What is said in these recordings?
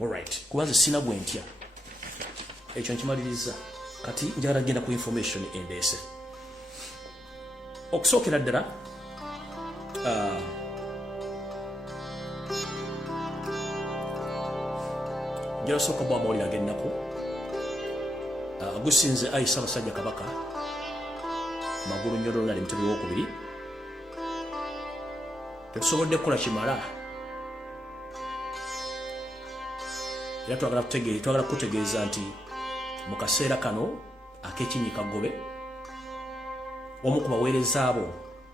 Alright, kubanza sina gwentya. Ekyo nkimaliriza. Kati njagala genda ku information endeese. Okusookera ddala njala sooka bwa mawulire ag'ennaku agusinze ayi Ssaabasajja Kabaka Magulu Nnyololo ali Mutebi w'okubiri. Tetusobodde kukola kimala era twagala kutegeeza nti mu kaseera kano ak'ekinyi Kagobe omu ku baweereza abo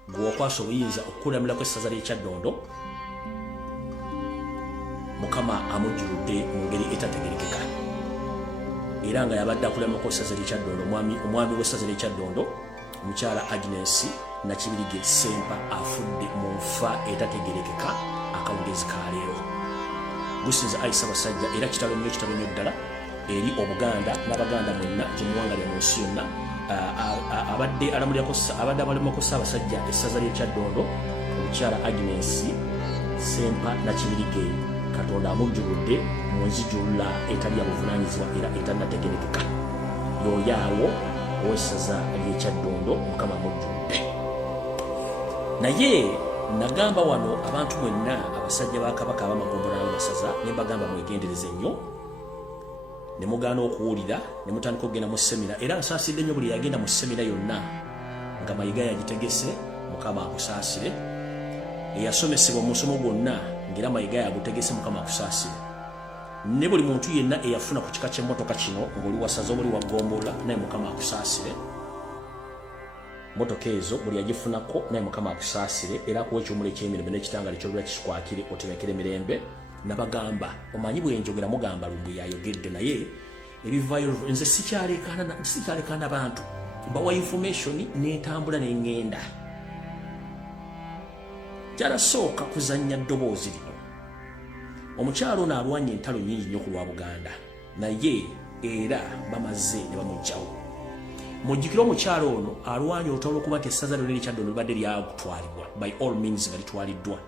gwe wakwasa obuyinza okukuulamirako essaza ly'e Kyaddondo Mukama amujjuludde mu ngeri etategerekeka era nga yabadde akulamirako essaza ly'e Kyaddondo omwami w'essaza ly'e Kyaddondo omukyala Agnes Nakibirige Sempa afudde mu nfa etategerekeka akawungezi ka leero. Gusinza ayi Ssaabasajja era kitalo nnyo ddala eri Obuganda n'Abaganda mwenna gye muwangalira mu nsi yonna. Abadde abalimako Ssaabasajja essaza ly'e Kyaddondo omukyala Agnes Sempa Nakibirige Katonda amujjuludde mu nzijjulula etali ya buvunaanyizibwa era etannategerekeka. Yooyaawo ow'essaza ly'e Kyaddondo Mukama amujjuludde. Naye nagamba wano abantu mwenna abasajja ba Kabaka ab'amagombola n'abasaza ne mbagamba mwegendereze nnyo ne mugaana okuwulira ne mutandika okugenda mu semina era nsaasidde nnyo buli yagenda mu semina yonna nga mayiga yagitegese Mukama akusaasire. Eyasomesebwa mu musomo gwonna ng'era mayiga yagutegese Mukama akusaasire. Ne buli muntu yenna eyafuna ku kika ky'emmotoka kino ng'oli wasaza obuli waggombola naye Mukama akusaasire. Motoka ezo buli yagifunako naye Mukama akusaasire era akuwa ekyomula eky'emirembe n'ekitangala ky'olula kisikwakire otemekere mirembe. Nabagamba omanyi bwe njogera mugamba Lumbuye ayogedde naye ebivaayo nze sikyalekaana bantu bawa information n'entambula n'engenda. Jarasooka kuzannya ddoboozi lino. Omukyalo ono alwanye entalo nnyingi nnyo ku lwa Buganda naye era bamaze ne bamuggyawo. Mujjukire omukyalo ono alwanye olutalo lw'okuba nti essaza lyonna ly'e Kyaddondo libadde lyakutwalibwa by all means nga litwaliddwa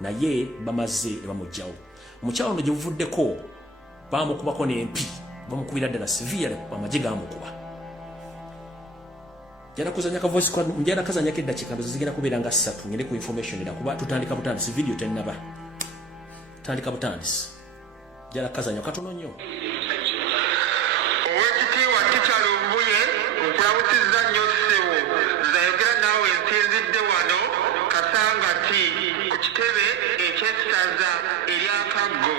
naye bamaze ne bamuggyawo. Omukyalo ono gye buvuddeko baamukubako n'empi bamukubira ddala severe amagye gaamukuba. Njala kazanyako eddakiika ndozi zigenda kubeera nga 3 ngende ku information era kuba tutandika butandisi video tennaba tandika butandisi njala kazanya katono nnyo. Oweekitiibwa Kitalo Lumbuye nkulabuzizza nnyo ssebo nzayogera naawe nsinzidde wano Kasangati ku kitebe eky'essaza erya Kaggo.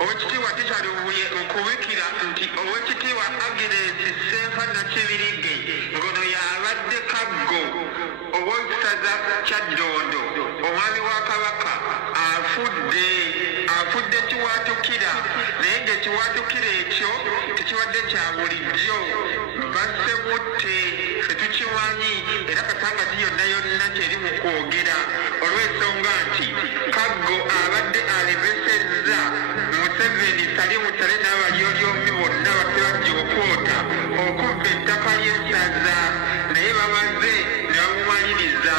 Oweekitiibwa Kitalo Lumbuye nkubikira nti Oweekitiibwa Agnes Sempa Nakibirige ngono y'abadde Kaggo Owesaza Kyaddondo omwami wa Kabaka afudde kiwatukira naye ng'ekiwatukira ekyo tekibadde kya bulijjo basse butte tetukimanyi era Kasangati yonna teri mu kwogera olw'ensonga nti Kaggo abadde alebesezza Museveni Salim Saleh n'abalyolyomi bonna basebajja okwota okubba ettaka ly'essaza naye bamaze ne bamumaliriza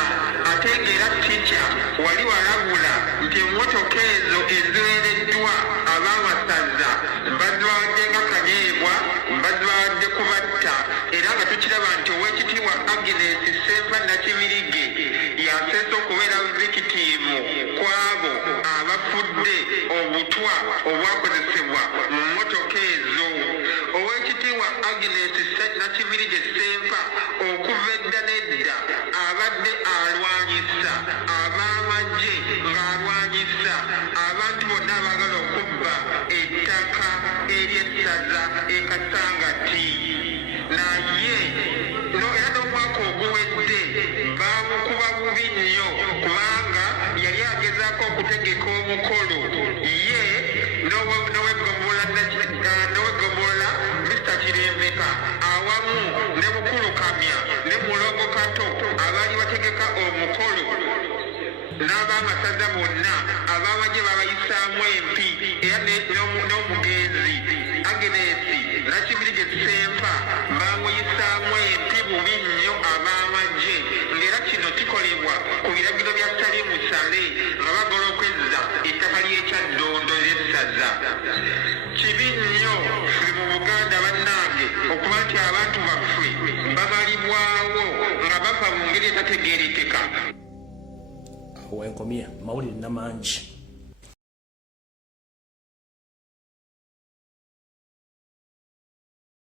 ate ng'era tica wali walabula nti emmotoka ezo eziweereddwa abaamasaza bazibawadde nga kanyeebwa bazibawadde kubatta era nga tukiraba nti Oweekitiibwa Agnes Sempa Nakibirige yaseese okubeera vikitiimu kw'abo abafudde obutwa obwakozesebwa mu mmotoka ezo. Oweekitiibwa Agnes Nakibirige Sempa okuva edda n'edda abadde alwanyisa ab'amagye ng'alwanyisa abantu bonna abaagala okubba ettaka ery'essaza e Kasangati naye era n'omwaka oguwedde baamukuba bubi nnyo kubanga yali agezaako okutegeka omukolo ye n'oweggomola Mr. Kirembeka awamu ne Mukulu Kamya ne Mulongo Kato abaali bategeka omukolo n'abaamasaza bonna ab'amagye babayisaamu empi era n'omugenzi Agnes Nakibirige Sempa bamuyisaamu empi bubi nnyo ab'amagye ng'era kino kikolebwa ku biragiro bya Salim bw'ati abantu baffe babalibwawo nga bafa mu ngeri etategeerekeka. Awo enkomye mawulire namangi.